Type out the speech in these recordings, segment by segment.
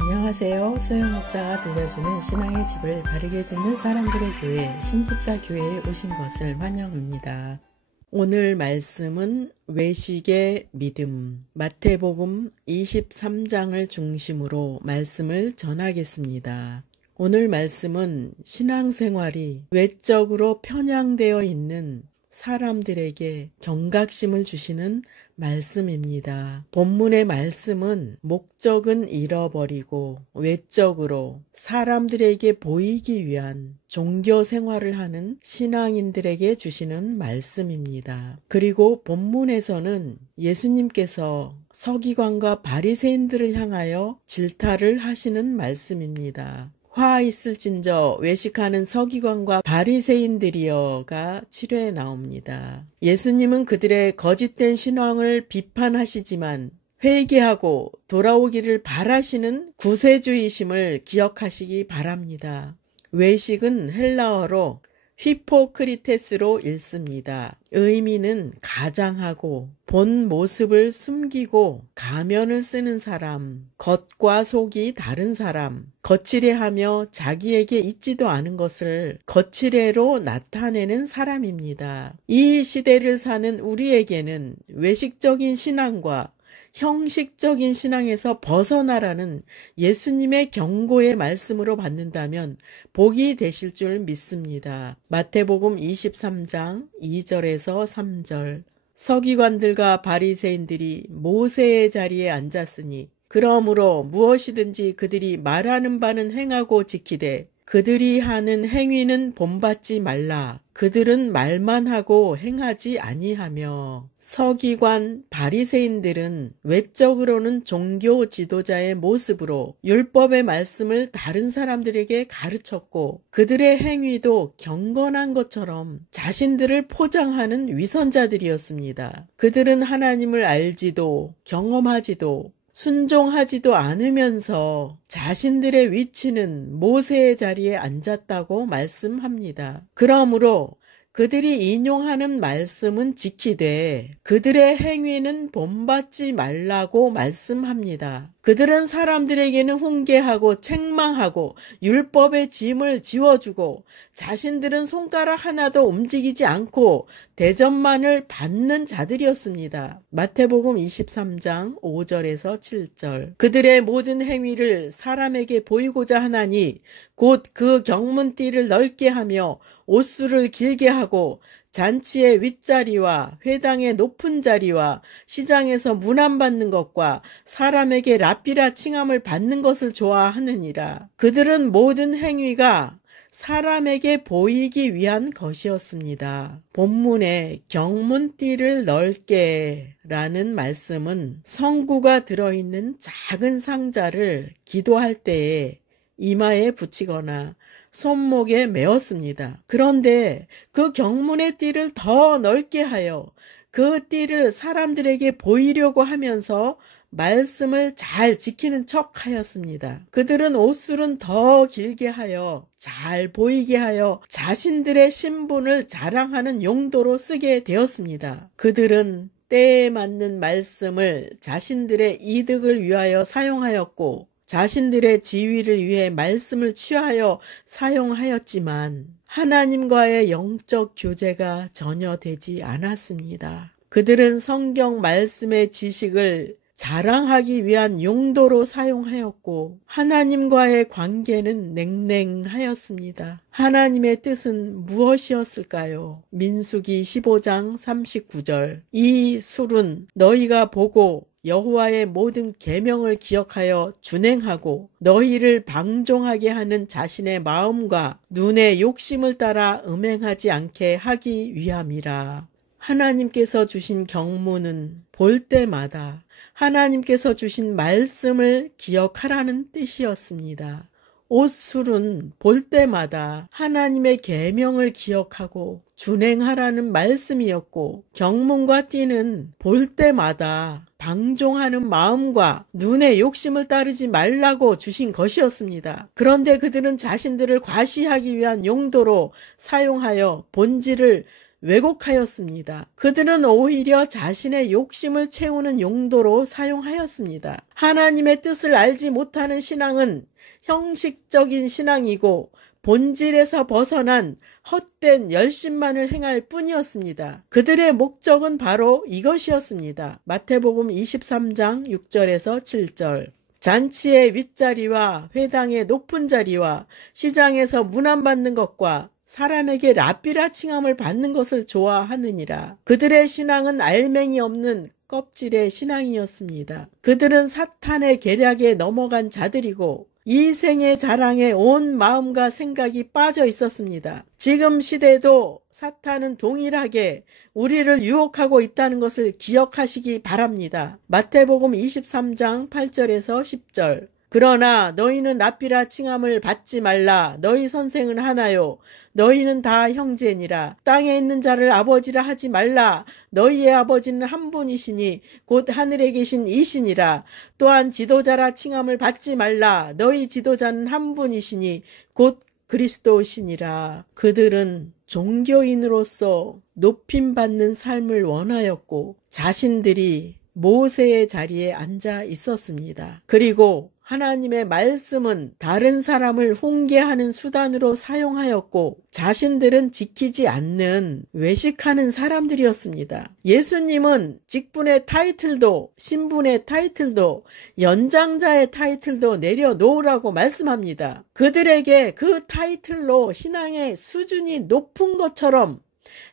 안녕하세요. 소영 목사가 들려주는 신앙의 집을 바르게 짓는 사람들의 교회 신집사 교회에 오신 것을 환영합니다. 오늘 말씀은 외식의 믿음, 마태복음 23장을 중심으로 말씀을 전하겠습니다. 오늘 말씀은 신앙생활이 외적으로 편향되어 있는 사람들에게 경각심을 주시는 말씀입니다. 본문의 말씀은 목적은 잃어버리고 외적으로 사람들에게 보이기 위한 종교 생활을 하는 신앙인들에게 주시는 말씀입니다. 그리고 본문에서는 예수님께서 서기관과 바리새인들을 향하여 질타를 하시는 말씀입니다. 화 있을진저 외식하는 서기관과 바리새인들이여가 7회에 나옵니다. 예수님은 그들의 거짓된 신앙을 비판하시지만 회개하고 돌아오기를 바라시는 구세주이심을 기억하시기 바랍니다. 외식은 헬라어로 휘포크리테스로 읽습니다. 의미는 가장하고 본 모습을 숨기고 가면을 쓰는 사람, 겉과 속이 다른 사람, 거칠해하며 자기에게 있지도 않은 것을 거칠해로 나타내는 사람입니다. 이 시대를 사는 우리에게는 외식적인 신앙과 형식적인 신앙에서 벗어나라는 예수님의 경고의 말씀으로 받는다면 복이 되실 줄 믿습니다. 마태복음 23장 2절에서 3절. 서기관들과 바리새인들이 모세의 자리에 앉았으니 그러므로 무엇이든지 그들이 말하는 바는 행하고 지키되 그들이 하는 행위는 본받지 말라. 그들은 말만 하고 행하지 아니하며. 서기관 바리새인들은 외적으로는 종교 지도자의 모습으로 율법의 말씀을 다른 사람들에게 가르쳤고 그들의 행위도 경건한 것처럼 자신들을 포장하는 위선자들이었습니다. 그들은 하나님을 알지도 경험하지도 순종하지도 않으면서 자신들의 위치는 모세의 자리에 앉았다고 말씀합니다. 그러므로 그들이 인용하는 말씀은 지키되 그들의 행위는 본받지 말라고 말씀합니다. 그들은 사람들에게는 훈계하고 책망하고 율법의 짐을 지워주고 자신들은 손가락 하나도 움직이지 않고 대접만을 받는 자들이었습니다. 마태복음 23장 5절에서 7절. 그들의 모든 행위를 사람에게 보이고자 하나니 곧 그 경문띠를 넓게 하며 옷수를 길게 하고 잔치의 윗자리와 회당의 높은 자리와 시장에서 문안받는 것과 사람에게 랍비라 칭함을 받는 것을 좋아하느니라. 그들은 모든 행위가 사람에게 보이기 위한 것이었습니다. 본문에 경문띠를 넓게 라는 말씀은 성구가 들어있는 작은 상자를 기도할 때에 이마에 붙이거나 손목에 메었습니다. 그런데 그 경문의 띠를 더 넓게 하여 그 띠를 사람들에게 보이려고 하면서 말씀을 잘 지키는 척 하였습니다. 그들은 옷술은 더 길게 하여 잘 보이게 하여 자신들의 신분을 자랑하는 용도로 쓰게 되었습니다. 그들은 때에 맞는 말씀을 자신들의 이득을 위하여 사용하였고 자신들의 지위를 위해 말씀을 취하여 사용하였지만 하나님과의 영적 교제가 전혀 되지 않았습니다. 그들은 성경 말씀의 지식을 자랑하기 위한 용도로 사용하였고 하나님과의 관계는 냉랭하였습니다. 하나님의 뜻은 무엇이었을까요? 민수기 15장 39절. 이 술은 너희가 보고 여호와의 모든 계명을 기억하여 준행하고 너희를 방종하게 하는 자신의 마음과 눈의 욕심을 따라 음행하지 않게 하기 위함이라. 하나님께서 주신 경문은 볼 때마다 하나님께서 주신 말씀을 기억하라는 뜻이었습니다. 옷술은 볼 때마다 하나님의 계명을 기억하고 준행하라는 말씀이었고 경문과 띠는 볼 때마다 방종하는 마음과 눈의 욕심을 따르지 말라고 주신 것이었습니다. 그런데 그들은 자신들을 과시하기 위한 용도로 사용하여 본질을 왜곡하였습니다. 그들은 오히려 자신의 욕심을 채우는 용도로 사용하였습니다. 하나님의 뜻을 알지 못하는 신앙은 형식적인 신앙이고 본질에서 벗어난 헛된 열심만을 행할 뿐이었습니다. 그들의 목적은 바로 이것이었습니다. 마태복음 23장 6절에서 7절. 잔치의 윗자리와 회당의 높은 자리와 시장에서 문안받는 것과 사람에게 랍비라 칭함을 받는 것을 좋아하느니라. 그들의 신앙은 알맹이 없는 껍질의 신앙이었습니다. 그들은 사탄의 계략에 넘어간 자들이고 이생의 자랑에 온 마음과 생각이 빠져 있었습니다. 지금 시대도 사탄은 동일하게 우리를 유혹하고 있다는 것을 기억하시기 바랍니다. 마태복음 23장 8절에서 10절. 그러나 너희는 랍비라 칭함을 받지 말라. 너희 선생은 하나요. 너희는 다 형제니라. 땅에 있는 자를 아버지라 하지 말라. 너희의 아버지는 한 분이시니 곧 하늘에 계신 이시니라. 또한 지도자라 칭함을 받지 말라. 너희 지도자는 한 분이시니 곧 그리스도시니라. 그들은 종교인으로서 높임받는 삶을 원하였고 자신들이 모세의 자리에 앉아 있었습니다. 그리고 하나님의 말씀은 다른 사람을 훈계하는 수단으로 사용하였고 자신들은 지키지 않는 외식하는 사람들이었습니다. 예수님은 직분의 타이틀도 신분의 타이틀도 연장자의 타이틀도 내려놓으라고 말씀합니다. 그들에게 그 타이틀로 신앙의 수준이 높은 것처럼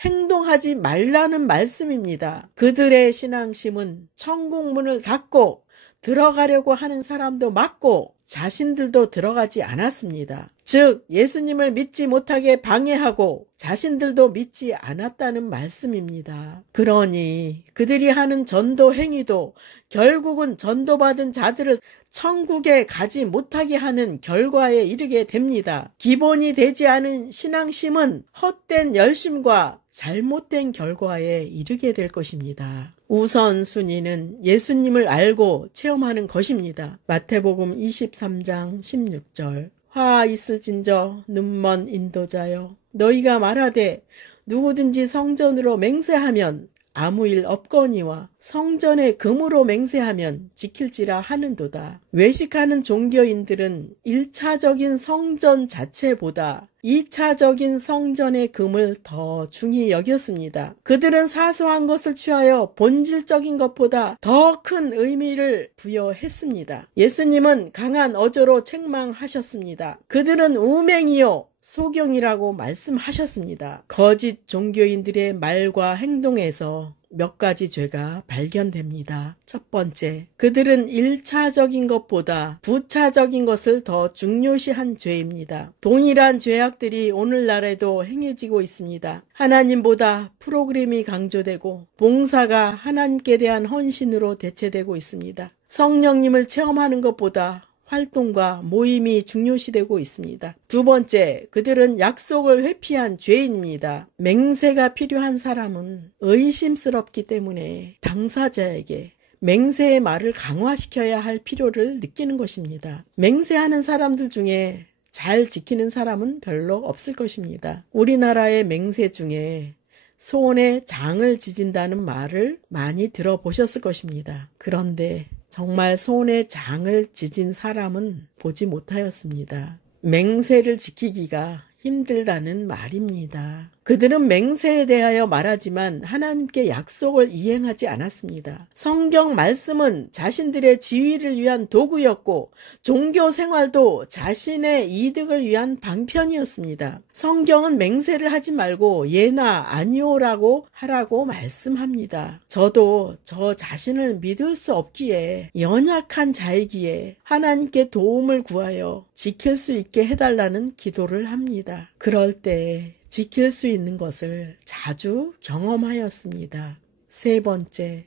행동하지 말라는 말씀입니다. 그들의 신앙심은 천국문을 닫고 들어가려고 하는 사람도 막고 자신들도 들어가지 않았습니다. 즉 예수님을 믿지 못하게 방해하고 자신들도 믿지 않았다는 말씀입니다. 그러니 그들이 하는 전도 행위도 결국은 전도받은 자들을 천국에 가지 못하게 하는 결과에 이르게 됩니다. 기본이 되지 않은 신앙심은 헛된 열심과 잘못된 결과에 이르게 될 것입니다. 우선순위는 예수님을 알고 체험하는 것입니다. 마태복음 23장 16절. 화 있을진저 눈먼 인도자여 너희가 말하되 누구든지 성전으로 맹세하면 아무 일 없거니와 성전의 금으로 맹세하면 지킬지라 하는도다. 외식하는 종교인들은 1차적인 성전 자체보다 2차적인 성전의 금을 더 중히 여겼습니다. 그들은 사소한 것을 취하여 본질적인 것보다 더 큰 의미를 부여했습니다. 예수님은 강한 어조로 책망하셨습니다. 그들은 우맹이요 소경이라고 말씀하셨습니다. 거짓 종교인들의 말과 행동에서 몇 가지 죄가 발견됩니다. 첫 번째, 그들은 1차적인 것보다 부차적인 것을 더 중요시한 죄입니다. 동일한 죄악들이 오늘날에도 행해지고 있습니다. 하나님보다 프로그램이 강조되고 봉사가 하나님께 대한 헌신으로 대체되고 있습니다. 성령님을 체험하는 것보다 활동과 모임이 중요시되고 있습니다. 두 번째, 그들은 약속을 회피한 죄인입니다. 맹세가 필요한 사람은 의심스럽기 때문에 당사자에게 맹세의 말을 강화시켜야 할 필요를 느끼는 것입니다. 맹세하는 사람들 중에 잘 지키는 사람은 별로 없을 것입니다. 우리나라의 맹세 중에 손에 장을 지진다는 말을 많이 들어보셨을 것입니다. 그런데 정말 손에 장을 지진 사람은 보지 못하였습니다. 맹세를 지키기가 힘들다는 말입니다. 그들은 맹세에 대하여 말하지만 하나님께 약속을 이행하지 않았습니다. 성경 말씀은 자신들의 지위를 위한 도구였고 종교 생활도 자신의 이득을 위한 방편이었습니다. 성경은 맹세를 하지 말고 예나 아니오라고 하라고 말씀합니다. 저도 저 자신을 믿을 수 없기에 연약한 자이기에 하나님께 도움을 구하여 지킬 수 있게 해달라는 기도를 합니다. 그럴 때 지킬 수 있는 것을 자주 경험하였습니다. 세 번째,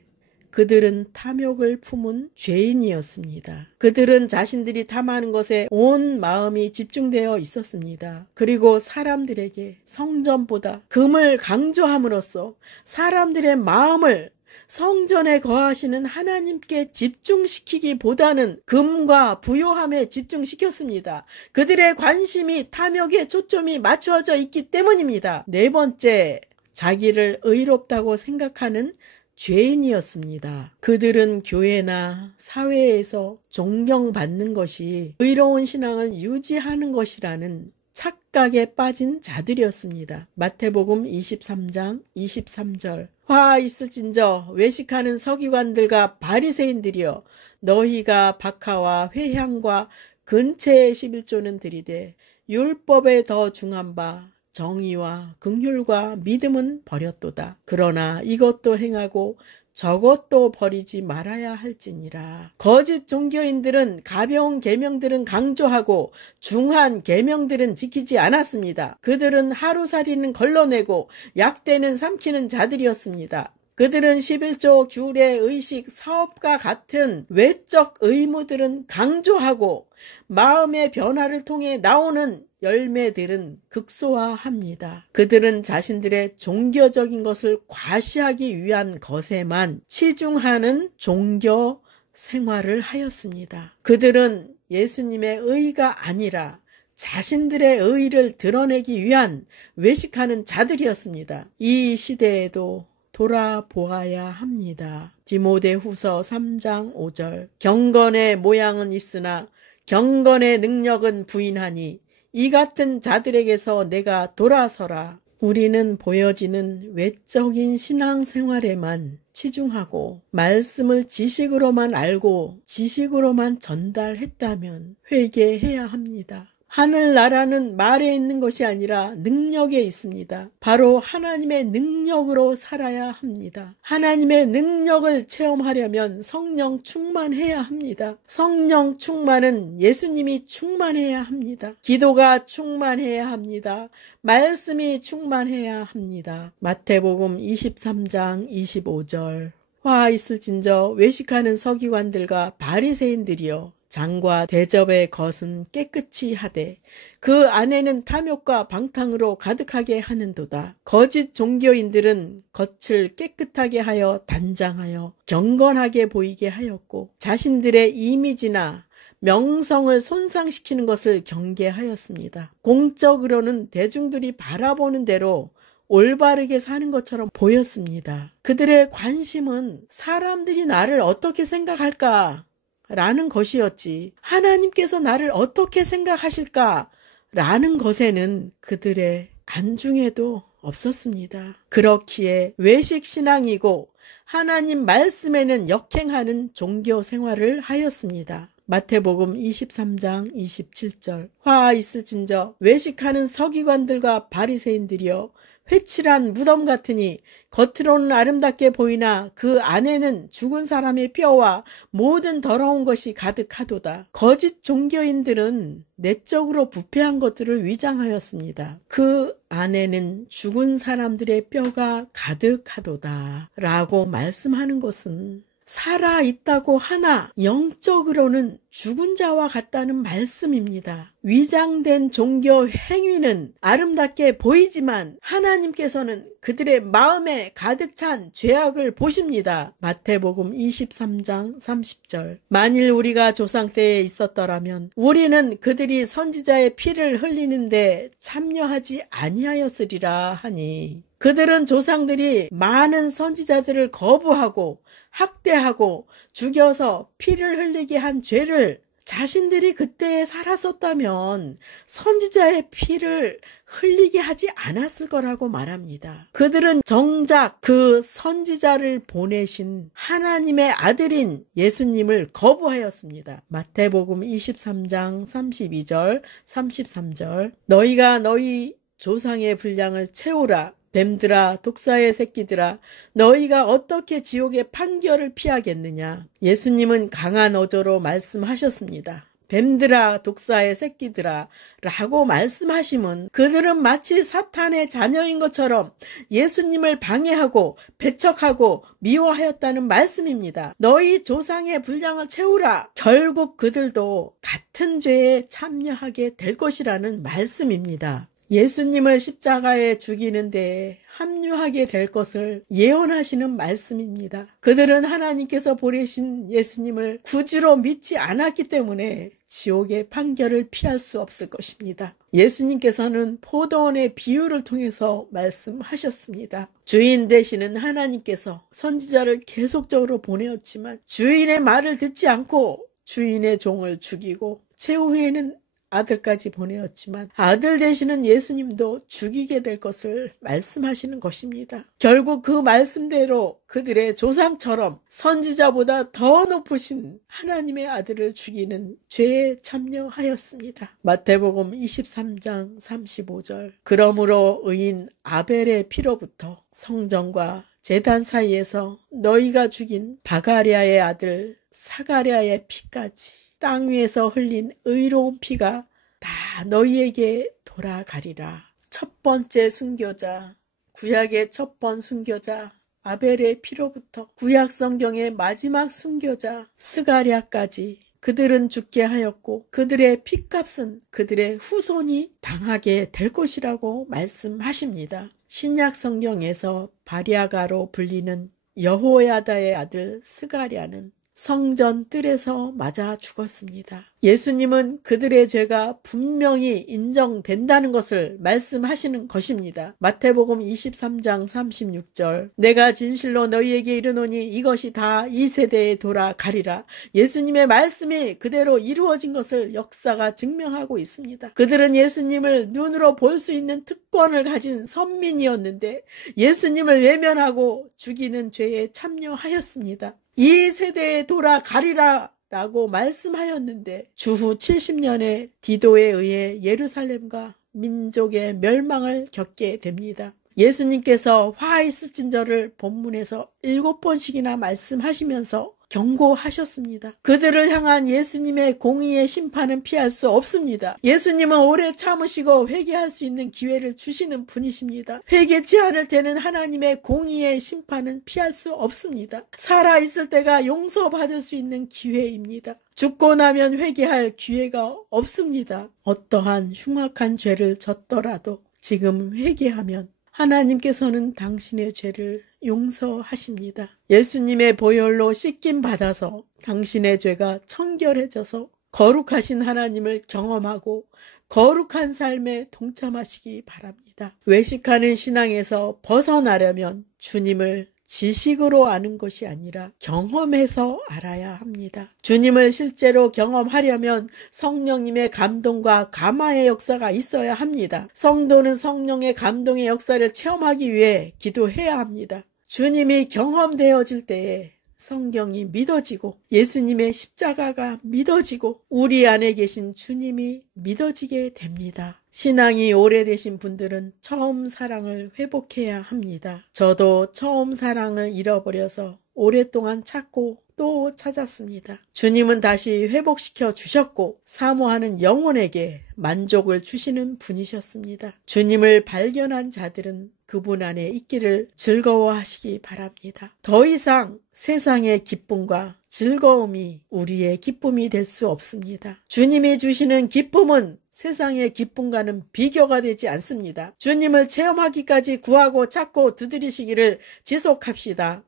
그들은 탐욕을 품은 죄인이었습니다. 그들은 자신들이 탐하는 것에 온 마음이 집중되어 있었습니다. 그리고 사람들에게 성전보다 금을 강조함으로써 사람들의 마음을 성전에 거하시는 하나님께 집중시키기보다는 금과 부요함에 집중시켰습니다. 그들의 관심이 탐욕에 초점이 맞추어져 있기 때문입니다. 네 번째, 자기를 의롭다고 생각하는 죄인이었습니다. 그들은 교회나 사회에서 존경받는 것이 의로운 신앙을 유지하는 것이라는 착각에 빠진 자들이었습니다. 마태복음 23장 23절. 화 있을진저 외식하는 서기관들과 바리새인들이여, 너희가 박하와 회향과 근체의 11조는 들이되 율법에 더 중한 바 정의와 긍휼과 믿음은 버렸도다. 그러나 이것도 행하고 저것도 버리지 말아야 할지니라. 거짓 종교인들은 가벼운 계명들은 강조하고 중한 계명들은 지키지 않았습니다. 그들은 하루살이는 걸러내고 약대는 삼키는 자들이었습니다. 그들은 11조 규례, 의식, 사업과 같은 외적 의무들은 강조하고 마음의 변화를 통해 나오는 열매들은 극소화합니다. 그들은 자신들의 종교적인 것을 과시하기 위한 것에만 치중하는 종교 생활을 하였습니다. 그들은 예수님의 의가 아니라 자신들의 의를 드러내기 위한 외식하는 자들이었습니다. 이 시대에도 돌아보아야 합니다. 디모데후서 3장 5절. 경건의 모양은 있으나 경건의 능력은 부인하니 이 같은 자들에게서 내가 돌아서라. 우리는 보여지는 외적인 신앙생활에만 치중하고 말씀을 지식으로만 알고 지식으로만 전달했다면 회개해야 합니다. 하늘나라는 말에 있는 것이 아니라 능력에 있습니다. 바로 하나님의 능력으로 살아야 합니다. 하나님의 능력을 체험하려면 성령 충만해야 합니다. 성령 충만은 예수님이 충만해야 합니다. 기도가 충만해야 합니다. 말씀이 충만해야 합니다. 마태복음 23장 25절. 화 있을진저 외식하는 서기관들과 바리새인들이여, 장과 대접의 것은 깨끗이 하되 그 안에는 탐욕과 방탕으로 가득하게 하는도다. 거짓 종교인들은 겉을 깨끗하게 하여 단장하여 경건하게 보이게 하였고 자신들의 이미지나 명성을 손상시키는 것을 경계하였습니다. 공적으로는 대중들이 바라보는 대로 올바르게 사는 것처럼 보였습니다. 그들의 관심은 사람들이 나를 어떻게 생각할까? 라는 것이었지, 하나님께서 나를 어떻게 생각하실까? 라는 것에는 그들의 안중에도 없었습니다. 그렇기에 외식신앙이고 하나님 말씀에는 역행하는 종교 생활을 하였습니다. 마태복음 23장 27절. 화 있을진저 외식하는 서기관들과 바리새인들이여, 회칠한 무덤 같으니 겉으로는 아름답게 보이나 그 안에는 죽은 사람의 뼈와 모든 더러운 것이 가득하도다. 거짓 종교인들은 내적으로 부패한 것들을 위장하였습니다. 그 안에는 죽은 사람들의 뼈가 가득하도다 라고 말씀하는 것은 살아있다고 하나 영적으로는 죽은 자와 같다는 말씀입니다. 위장된 종교 행위는 아름답게 보이지만 하나님께서는 그들의 마음에 가득 찬 죄악을 보십니다. 마태복음 23장 30절. 만일 우리가 조상 때에 있었더라면 우리는 그들이 선지자의 피를 흘리는데 참여하지 아니하였으리라 하니, 그들은 조상들이 많은 선지자들을 거부하고 학대하고 죽여서 피를 흘리게 한 죄를 자신들이 그때에 살았었다면 선지자의 피를 흘리게 하지 않았을 거라고 말합니다. 그들은 정작 그 선지자를 보내신 하나님의 아들인 예수님을 거부하였습니다. 마태복음 23장 32절 33절. 너희가 너희 조상의 분량을 채우라. 뱀들아, 독사의 새끼들아, 너희가 어떻게 지옥의 판결을 피하겠느냐. 예수님은 강한 어조로 말씀하셨습니다. 뱀들아, 독사의 새끼들아 라고 말씀하심은 그들은 마치 사탄의 자녀인 것처럼 예수님을 방해하고 배척하고 미워하였다는 말씀입니다. 너희 조상의 분량을 채우라. 결국 그들도 같은 죄에 참여하게 될 것이라는 말씀입니다. 예수님을 십자가에 죽이는 데에 합류하게 될 것을 예언하시는 말씀입니다. 그들은 하나님께서 보내신 예수님을 구주로 믿지 않았기 때문에 지옥의 판결을 피할 수 없을 것입니다. 예수님께서는 포도원의 비유를 통해서 말씀하셨습니다. 주인 되시는 하나님께서 선지자를 계속적으로 보내었지만 주인의 말을 듣지 않고 주인의 종을 죽이고 최후에는 아들까지 보내었지만 아들 되시는 예수님도 죽이게 될 것을 말씀하시는 것입니다. 결국 그 말씀대로 그들의 조상처럼 선지자보다 더 높으신 하나님의 아들을 죽이는 죄에 참여하였습니다. 마태복음 23장 35절. 그러므로 의인 아벨의 피로부터 성전과 제단 사이에서 너희가 죽인 바가랴의 아들 사가랴의 피까지 땅 위에서 흘린 의로운 피가 다 너희에게 돌아가리라. 첫 번째 순교자, 구약의 첫 번 순교자 아벨의 피로부터 구약 성경의 마지막 순교자 스가랴까지 그들은 죽게 하였고 그들의 피값은 그들의 후손이 당하게 될 것이라고 말씀하십니다. 신약 성경에서 바랴가로 불리는 여호야다의 아들 스가랴는 성전 뜰에서 맞아 죽었습니다. 예수님은 그들의 죄가 분명히 인정된다는 것을 말씀하시는 것입니다. 마태복음 23장 36절. 내가 진실로 너희에게 이르노니 이것이 다 이 세대에 돌아가리라. 예수님의 말씀이 그대로 이루어진 것을 역사가 증명하고 있습니다. 그들은 예수님을 눈으로 볼 수 있는 특권을 가진 선민이었는데 예수님을 외면하고 죽이는 죄에 참여하였습니다. 이 세대에 돌아가리라 라고 말씀하였는데 주후 70년에 디도에 의해 예루살렘과 민족의 멸망을 겪게 됩니다. 예수님께서 화 있을진저를 본문에서 7번씩이나 말씀하시면서 경고하셨습니다. 그들을 향한 예수님의 공의의 심판은 피할 수 없습니다. 예수님은 오래 참으시고 회개할 수 있는 기회를 주시는 분이십니다. 회개치 않을 때는 하나님의 공의의 심판은 피할 수 없습니다. 살아있을 때가 용서받을 수 있는 기회입니다. 죽고 나면 회개할 기회가 없습니다. 어떠한 흉악한 죄를 졌더라도 지금 회개하면 하나님께서는 당신의 죄를 용서하십니다. 예수님의 보혈로 씻김 받아서 당신의 죄가 청결해져서 거룩하신 하나님을 경험하고 거룩한 삶에 동참하시기 바랍니다. 외식하는 신앙에서 벗어나려면 주님을 지식으로 아는 것이 아니라 경험해서 알아야 합니다. 주님을 실제로 경험하려면 성령님의 감동과 감화의 역사가 있어야 합니다. 성도는 성령의 감동의 역사를 체험하기 위해 기도해야 합니다. 주님이 경험되어질 때에 성경이 믿어지고 예수님의 십자가가 믿어지고 우리 안에 계신 주님이 믿어지게 됩니다. 신앙이 오래되신 분들은 처음 사랑을 회복해야 합니다. 저도 처음 사랑을 잃어버려서 오랫동안 찾고 또 찾았습니다. 주님은 다시 회복시켜 주셨고 사모하는 영혼에게 만족을 주시는 분이셨습니다. 주님을 발견한 자들은 그분 안에 있기를 즐거워하시기 바랍니다. 더 이상 세상의 기쁨과 즐거움이 우리의 기쁨이 될 수 없습니다. 주님이 주시는 기쁨은 세상의 기쁨과는 비교가 되지 않습니다. 주님을 체험하기까지 구하고 찾고 두드리시기를 지속합시다.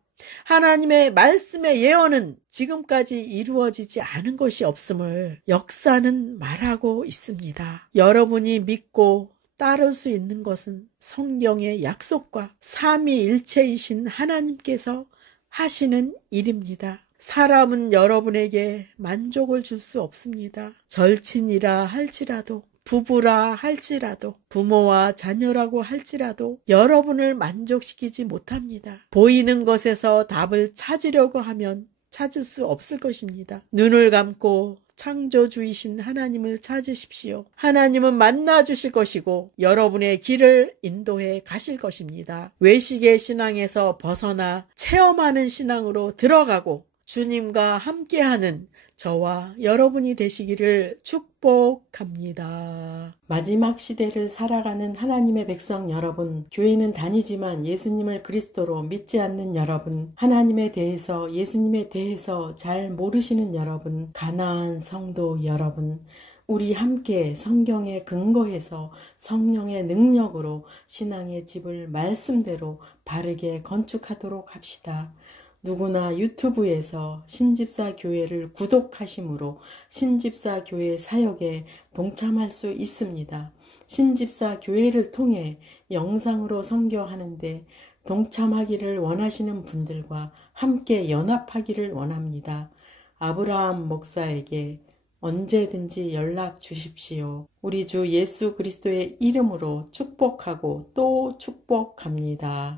하나님의 말씀의 예언은 지금까지 이루어지지 않은 것이 없음을 역사는 말하고 있습니다. 여러분이 믿고 따를 수 있는 것은 성경의 약속과 삼위일체이신 하나님께서 하시는 일입니다. 사람은 여러분에게 만족을 줄 수 없습니다. 절친이라 할지라도 부부라 할지라도 부모와 자녀라고 할지라도 여러분을 만족시키지 못합니다. 보이는 것에서 답을 찾으려고 하면 찾을 수 없을 것입니다. 눈을 감고 창조주이신 하나님을 찾으십시오. 하나님은 만나주실 것이고 여러분의 길을 인도해 가실 것입니다. 외식의 신앙에서 벗어나 체험하는 신앙으로 들어가고 주님과 함께하는 저와 여러분이 되시기를 축복합니다. 마지막 시대를 살아가는 하나님의 백성 여러분, 교회는 다니지만 예수님을 그리스도로 믿지 않는 여러분, 하나님에 대해서 예수님에 대해서 잘 모르시는 여러분, 가나안 성도 여러분, 우리 함께 성경에 근거해서 성령의 능력으로 신앙의 집을 말씀대로 바르게 건축하도록 합시다. 누구나 유튜브에서 신집사 교회를 구독하심으로 신집사 교회 사역에 동참할 수 있습니다. 신집사 교회를 통해 영상으로 선교하는데 동참하기를 원하시는 분들과 함께 연합하기를 원합니다. 아브라함 목사에게 언제든지 연락 주십시오. 우리 주 예수 그리스도의 이름으로 축복하고 또 축복합니다.